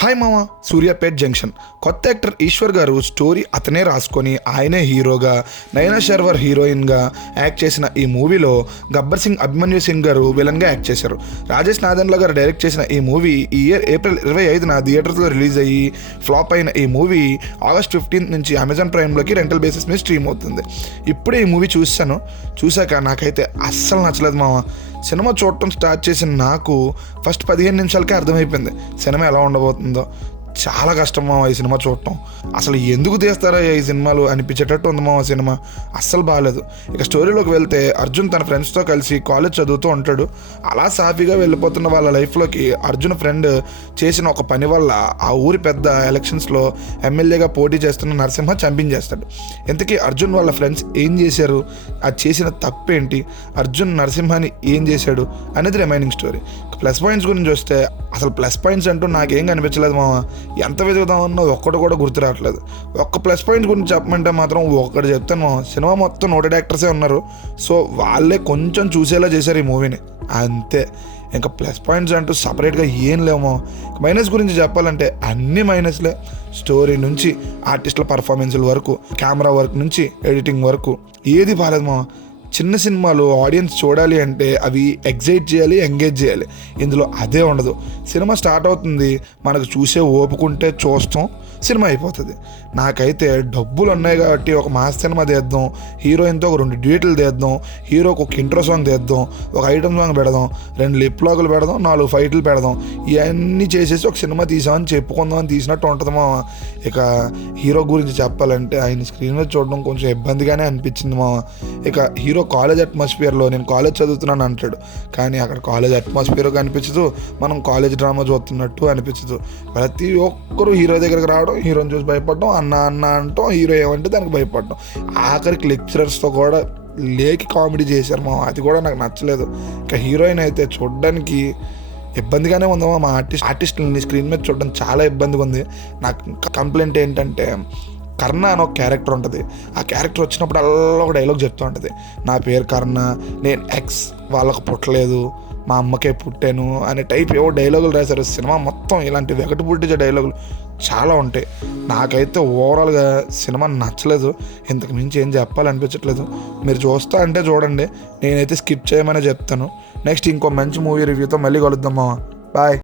Hi మామ, Suryapet junction. కొత్త actor Eshwar గారు స్టోరీ అతనే రాసుకొని ఆయనే హీరోగా, నయనా శర్వర్ హీరోయిన్గా యాక్ట్ చేసిన ఈ మూవీలో గబ్బర్ సింగ్ అభిమన్యు సింగ్ గారు విలన్గా యాక్ట్ చేశారు. రాజేష్ నాదన్లా గారు డైరెక్ట్ చేసిన ఈ మూవీ ఈ ఇయర్ ఏప్రిల్ 25న థియేటర్స్లో రిలీజ్ అయ్యి ఫ్లాప్ అయిన ఈ మూవీ ఆగస్ట్ 15 నుంచి అమెజాన్ ప్రైమ్లోకి రెంటల్ బేసిస్ మీద స్ట్రీమ్ అవుతుంది. ఇప్పుడే ఈ మూవీ చూశాక నాకైతే అస్సలు నచ్చలేదు మామ. సినిమా చూడటం స్టార్ట్ చేసిన నాకు ఫస్ట్ 15 నిమిషాలకే అర్థమైపోయింది సినిమా ఎలా ఉండబోతుందో. చాలా కష్టం మామ ఈ సినిమా చూడటం. అసలు ఎందుకు తీస్తారా ఈ సినిమాలు అనిపించేటట్టు ఉంది మామ సినిమా. అస్సలు బాగాలేదు. ఇక స్టోరీలోకి వెళ్తే అర్జున్ తన ఫ్రెండ్స్తో కలిసి కాలేజ్ చదువుతూ ఉంటాడు. అలా సాఫీగా వెళ్ళిపోతున్న వాళ్ళ లైఫ్లోకి అర్జున్ ఫ్రెండ్ చేసిన ఒక పని వల్ల ఆ ఊరి పెద్ద ఎలక్షన్స్లో ఎమ్మెల్యేగా పోటీ చేస్తున్న నరసింహ చంపించేస్తాడు. ఇంతకీ అర్జున్ వాళ్ళ ఫ్రెండ్స్ ఏం చేశారు, అది చేసిన తప్పేంటి, అర్జున్ నరసింహాని ఏం చేశాడు అనేది రిమైనింగ్ స్టోరీ. ప్లస్ పాయింట్స్ గురించి వస్తే అసలు ప్లస్ పాయింట్స్ అంటూ నాకేం కనిపించలేదు మామ. ఎంత వెతుకుదామన్నా ఒక్కటి కూడా గుర్తు రావట్లేదు. ఒక్క ప్లస్ పాయింట్స్ గురించి చెప్పమంటే మాత్రం ఒక్కటి చెప్తాను మామ. సినిమా మొత్తం నోటెడ్ యాక్టర్సే ఉన్నారు. సో వాళ్ళే కొంచెం చూసేలా చేశారు ఈ మూవీని, అంతే. ఇంకా ప్లస్ పాయింట్స్ అంటూ సపరేట్గా ఏం లేమో. మైనస్ గురించి చెప్పాలంటే అన్ని మైనస్లే. స్టోరీ నుంచి ఆర్టిస్టుల పర్ఫార్మెన్స్ల వరకు, కెమెరా వర్క్ నుంచి ఎడిటింగ్ వరకు ఏది బాలేదు మామ. చిన్న సినిమాలు ఆడియన్స్ చూడాలి అంటే అవి ఎగ్జైట్ చేయాలి, ఎంగేజ్ చేయాలి. ఇందులో అదే ఉండదు. సినిమా స్టార్ట్ అవుతుంది, మనకు చూసే ఓపుకుంటే చూస్తాం, సినిమా అయిపోతుంది. నాకైతే డబ్బులు ఉన్నాయి కాబట్టి ఒక మాస్ సినిమా తీద్దాం, హీరోయిన్తో ఒక 2 డ్యూట్లు తీద్దాం, హీరోకి ఒక ఇంట్రో సాంగ్ తీద్దాం, ఒక ఐటమ్ సాంగ్ పెడదాం, 2 లిప్ లాగులు పెడదాం, 4 ఫైట్లు పెడదాం, ఇవన్నీ చేసేసి ఒక సినిమా తీసామని చెప్పుకుందాం అని తీసినట్టు ఉంటుంది మామ. ఇక హీరో గురించి చెప్పాలంటే ఆయన స్క్రీన్ మీద చూడడం కొంచెం ఇబ్బందిగానే అనిపించింది మామ. ఇక హీరో కాలేజ్ అట్మాస్ఫియర్లో నేను కాలేజ్ చదువుతున్నాను అంటాడు, కానీ అక్కడ కాలేజ్ అట్మాస్ఫియర్ కనిపించదు, మనం కాలేజ్ డ్రామా చూస్తున్నట్టు అనిపించదు. ప్రతి ఒక్కరు హీరో దగ్గరికి రావడం, హీరోని చూసి భయపడడం, అన్న అంటాం, హీరో ఏమంటే దానికి భయపడడం. ఆఖరికి లెక్చరర్స్తో కూడా లేకి కామెడీ చేశారు మా, అది కూడా నాకు నచ్చలేదు. ఇంకా హీరోయిన్ అయితే చూడడానికి ఇబ్బందిగానే ఉందమ్మా. మా ఆర్టిస్టులని స్క్రీన్ మీద చూడడం చాలా ఇబ్బందిగా ఉంది. నాకు కంప్లైంట్ ఏంటంటే కర్ణ అని ఒక క్యారెక్టర్ ఉంటుంది. ఆ క్యారెక్టర్ వచ్చినప్పుడు అలా ఒక డైలాగ్ చెప్తూ ఉంటుంది, నా పేరు కర్ణ, నేను ఎక్స్ వాళ్ళకు పుట్టలేదు, మా అమ్మకే పుట్టాను అనే టైప్ ఏవో డైలాగులు రాశారు. సినిమా మొత్తం ఇలాంటి వెగటు పుట్టించే డైలాగులు చాలా ఉంటాయి. నాకైతే ఓవరాల్గా సినిమా నచ్చలేదు. ఇంతకు మించి ఏం చెప్పాలనిపించట్లేదు. మీరు చూస్తా అంటే చూడండి, నేనైతే స్కిప్ చేయమని చెప్తాను. నెక్స్ట్ ఇంకో మంచి మూవీ రివ్యూతో మళ్ళీ కలుద్దాం మామ. బాయ్.